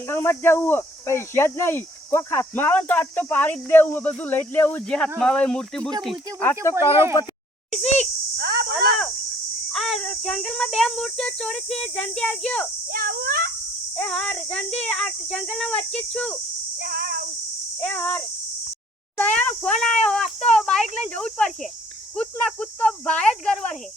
જંગલમાં જ જવું પૈસા જ નહીં કોક હાથમાં આવે તો આજ તો પાડી જ દેવું બધું લઈ જ લેવું જે હાથમાં આવે મૂર્તિ આજ તો કરોડપતિ હા બોલો આ જંગલમાં બે મૂર્તિઓ ચોરી છે જલ્દી આવજો એ આવો એ હાર જલ્દી આ જંગલના વચ્ચે જ છું એ હાર આવું એ હાર દયાનો ફોન આવ્યો આ તો બાઈક લઈને જવું જ પડશે કૂદના કૂદ તો ભાઈ જ ગરવર હે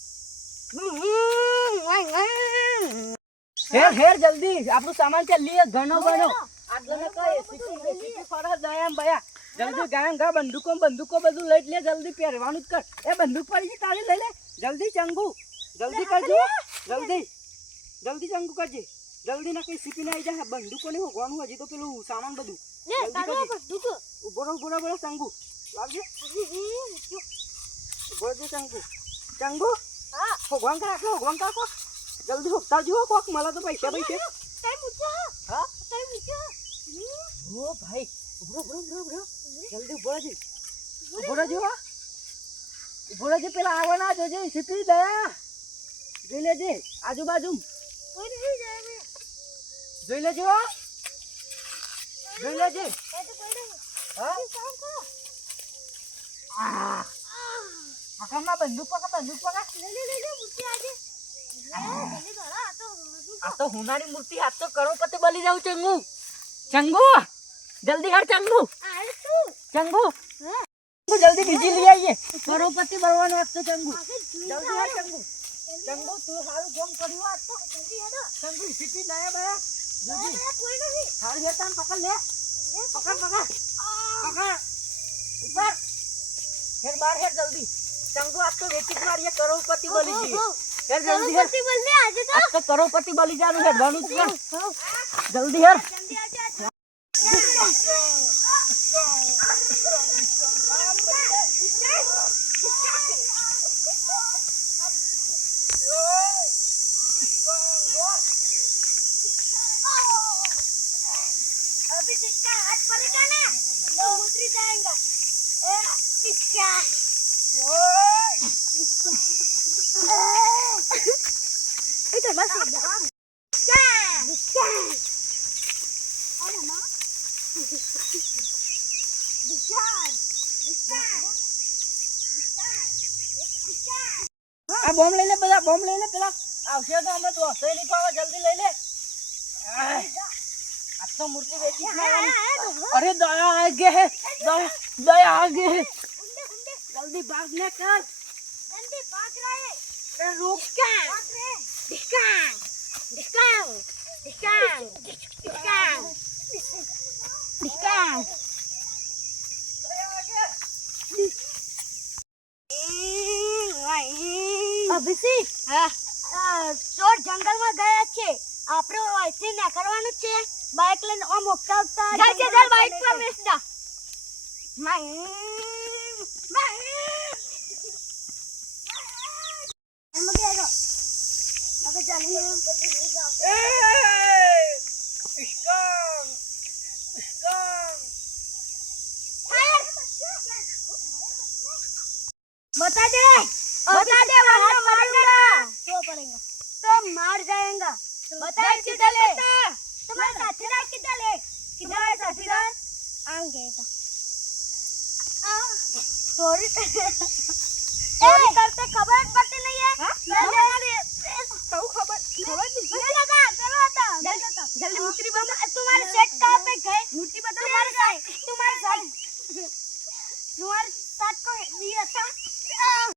હેર જલ્દી આપણું સામાન ચાલ લીએ ઘણો બનો આટલો ને કઈ સીટી ફરા દયામ ભયા જલ્દી ગાયમ ગા બંદૂકો બધું લઈ લે જલ્દી પહેરવાનું જ કર એ બંદૂક પડી છે તારે લઈ લે જલ્દી ચંગુ જલ્દી કરજો જલ્દી ચંગુ કરજે જલ્દી ના કઈ સીપી ના આવી જાય બંદૂકો ને હોવાનું હજી તો પેલું સામાન બધું ઉભો રહો ચંગુ લાવજે ઉભો રહો ચંગુ હા હોગવાન કાકો જલ્દી હોતા જો કોક मला તો પૈસા કઈ પૂછો હા કઈ પૂછો ઓ ભાઈ ઉભો જલ્દી ઉભો રહેજો પેલા આવવાના જોજે સીપી દયા જોઈ લેજે આજુબાજુ કોઈ નહીં જાય મે જોઈ લેજો એ તો કોઈ નહીં હા કામ કરો આખામાં બંદૂક પકડ લે મૂર્તિ આજે જલ્દી કરો આ તો હુનારી મૂર્તિ આ તો કરોડપતિ બની જાવ ચંગુ જલ્દી કર ચંગુ જલ્દી બીજી લઈ આવીએ કરોડપતિ બનવાનો વાત તો ચંગુ જલ્દી કર ચંગુ તું સારું કામ કર્યું આજ તો જલ્દી હેડો ચંગુ સીટી લાયા બયા જોજી કોઈ નહીં સારું હેતાન પકડ લે પકડ ઉપર હેર બાર હેર જલ્દી ચંગુ આજ તો વેચી મારીએ કરોડપતિ બની ગઈ હેર જલ્દી હેર કરોડપતિ બનને આજે તો આજ તો કરોડપતિ બની જાનું હેર બનું છે જલ્દી હેર જલ્દી આવજો अभी इसका हाथ पड़ेगा ना तो उतरी जाएगा इसका इधर बस આ બોમ્બ લઈ લે બધા બોમ્બ લઈ લે પેલા આવશે તો અમે તો હશે નહીં પાવા જલ્દી લઈ લે આ તો મૂર્તિ વેચી અરે દયા આ ગે હે દયા આ ગે હે જલ્દી ભાગ ને કર जल्दी भाग रहा है ए रुक भाग रहे डिस्काउंट डिस्काउंट डिस्काउंट डिस्काउंट અભિષેક ચોર જંગલમાં ગયા છે આપણે અહીંથી નીકળવાનું છે બાઇક લઈને ઓમ ઉકતાવતા ચાલ બાઇક પર બેસડા बता दे वरना मारूंगा तो पड़ेगा तो मार जाएगा बता किधर ले तुम्हारे साथीदार किधर ले किधर है साथीदार आएंगे सॉरी चोरी करते खबर पड़ती नहीं है तो खबर नहीं लगा चलो आता जल्दी मूर्ति बता तुम्हारे सेट कहां पे गए मूर्ति बता तुम्हारे साथ को दिया था